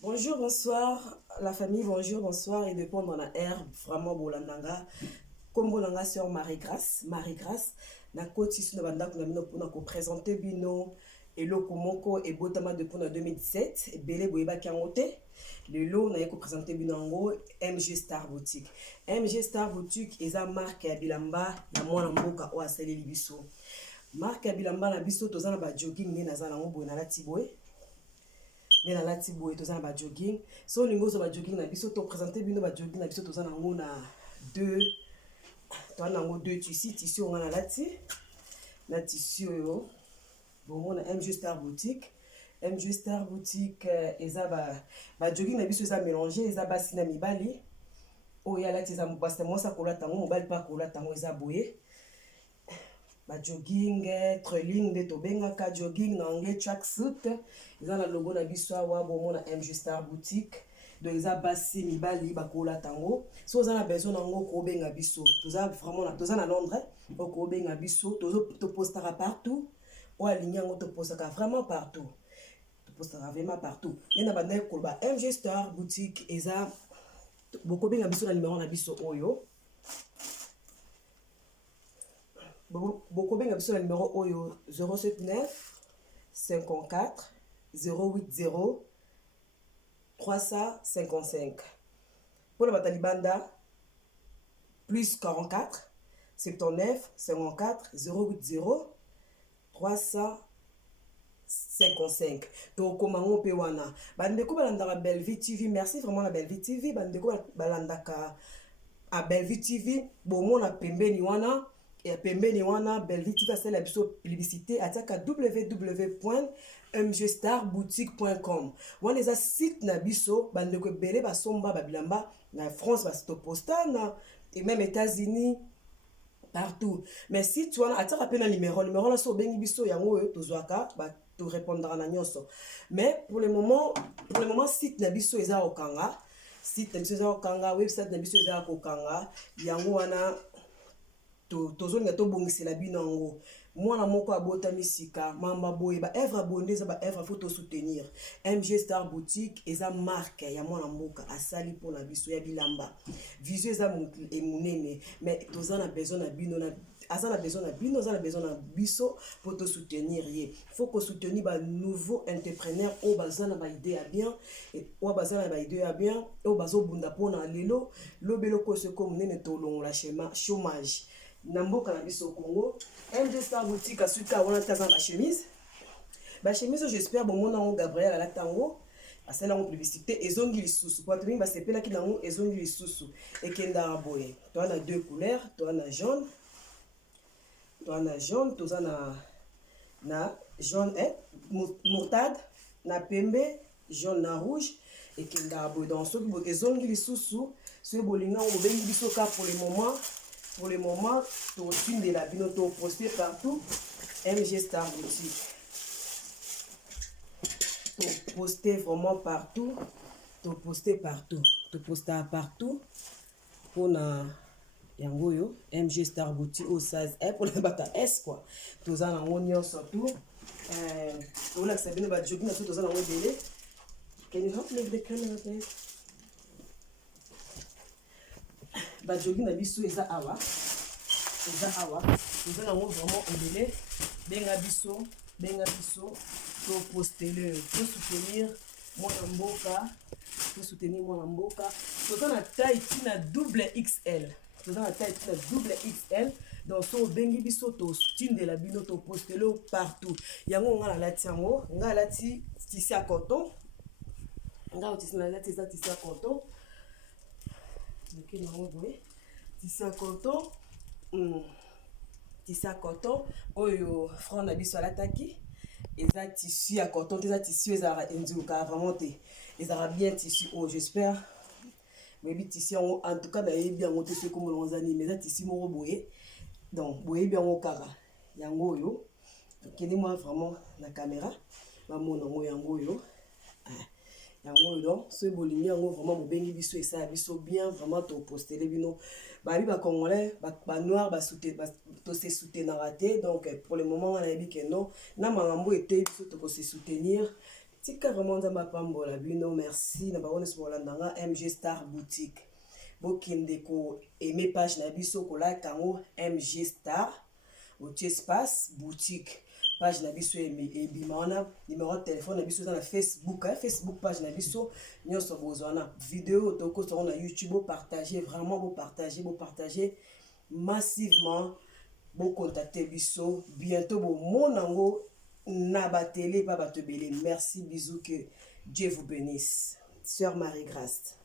Bonjour, bonsoir, la famille, bonjour, bonsoir, et depuis dans la air, vraiment, bolandanga, comme bolanga sur Marie-Grâce, na koti sous na banda kuna mino pour nous présenter bino, et lo komoko, et botama depuis en 2017, et belé boyeba kiangote, le lot na yeko présenter bino ango, MG Star Boutique. MG Star Boutique, eza marque ya bilamba, ya mwana mboka o asali libiso. Marque ya bilamba na biso, tozana ba jogging, ne nazana ngo na lati boy. Mais na lati boye tozana ba jogging so lingo zo ba jogging na biso to présenter bino ba jogging na biso tozana ngo na deux tozana ngo deux tissu on na lati na tissu yo bon na MG Star Boutique. MG Star Boutique eza ba jogging na biso eza mélanger eza basi na mibali o ya lati eza basi mo sa kolata ngo mobali pa kolata ngo eza boye ba jogging trailing de tobenga ka jogging na anglais tracksuit eza na logo na biso awa bomona MG Star Boutique donc eza basi mibali bakola tango so eza na besoin nango ko benga biso toza vraiment toza na Londres ko benga biso to postara partout o aligner ngo to postaka vraiment partout to postara vraiment partout na banda ko ba MG Star Boutique eza boko benga biso na numéro na biso oyo Bokobenga biso na numéro oyo 079 54 080 355. Pour le Batalibanda, plus 44 79 54 080 355. Donc, comment on peut wana? Bandeko balanda la Bellevue TV. Merci vraiment la Bellevue TV. Bandeko balanda à Bellevue TV. Bon, mon a pembeni wana. Et pembeni wana Bellevue TV c'est la publicité attaque à www.mgstarboutique.com. Wana les site na biso bandeko belé basomba babilamba na France bastoposta na et même États-Unis partout. Mais si tu as attaque à numéro là so bengi biso yango to zwaka ba to répondra na nyonso. Mais pour le moment site na biso eza okanga. Site na biso eza okanga, website na biso eza okanga. Yango wana tozolinga tobongisela bino yango mwana moko abota misika mamba boye ba œuvre abondeza ba œuvre faut to soutenir. MG Star Boutique eza marque ya mwana mboka asali pona biso ya bilamba vision eza munene mais tozana besoin na bino na azana besoin na bino azana besoin na biso pour te soutenir ye faut que soutenir ba nouveau entrepreneur o bazana ba idée ya bien et o bazana ba idée ya bien o bazo bunda pona lelo lobelo ko se comme nene to longola chômage na mboka na biso Congo. MG Star Boutique asuka wana taza ba chemise j'espère bon mon Gabriel à la tango parce que la publicité ezongi lisusu kwa tumi ba sepela ki nango ezongi lisusu ekenda boye to na deux couleurs to na jaune to na jaune moutarde na pembe jaune na rouge ekenda boye dans ce que ezongi lisusu ce bolinga o bengi biso ka pour le moment, tu filmes de la bino, tu postes partout. MG Star Boutique. Tu postes vraiment partout. Tu postes partout. Tu postes partout. Pour na yangoyo MG Star Boutique au 16 pour la bata S quoi. Tu as un oignon surtout. Tu as ça bien ba jogging surtout tu as un oignon. Can you help me with the camera please? Ba jogging na biso eza awa eza na ngo vraiment ondele benga biso to poster le to soutenir mwana mboka toza na taille tina double XL donc so bengi biso to tindela bino to poster le partout yango nga na lati yango nga lati tissu à coton nga otisi na lati za tissu à coton. Tissu à coton oyo front na biso alataki eza tissu à coton eza tissu ezara enduka vraiment te ezara bien tissu oh j'espère mais tissu en tout cas na yebi yango te ce comme lonzani mais eza tissu moko boye donc boye bien ngo kaka yango oyo kende moi vraiment na caméra ba mona ngo yango oyo yango donc ce bolingi yango vraiment mobengi biso esa biso bien vraiment to poster bino ba bi ba congolais ba noir ba soutenir to se soutenir raté donc pour le moment on a dit que non na mangambo était biso to se soutenir tika vraiment nzambe apambola bino. Merci na bango nyonso bolandanga MG Star Boutique. Bokende ko aimer page na biso ko like yango MG Star botie espace boutique. Page na biso ebima wana, numéro de téléphone na biso na Facebook, Facebook page na biso nyonso bozwana vidéo toko na YouTube, partager vraiment, bo partager massivement, bo contacter biso bientôt bo monango na ba télé pa ba te belé. Merci, bisous, que Dieu vous bénisse. Sœur Marie-Grâce.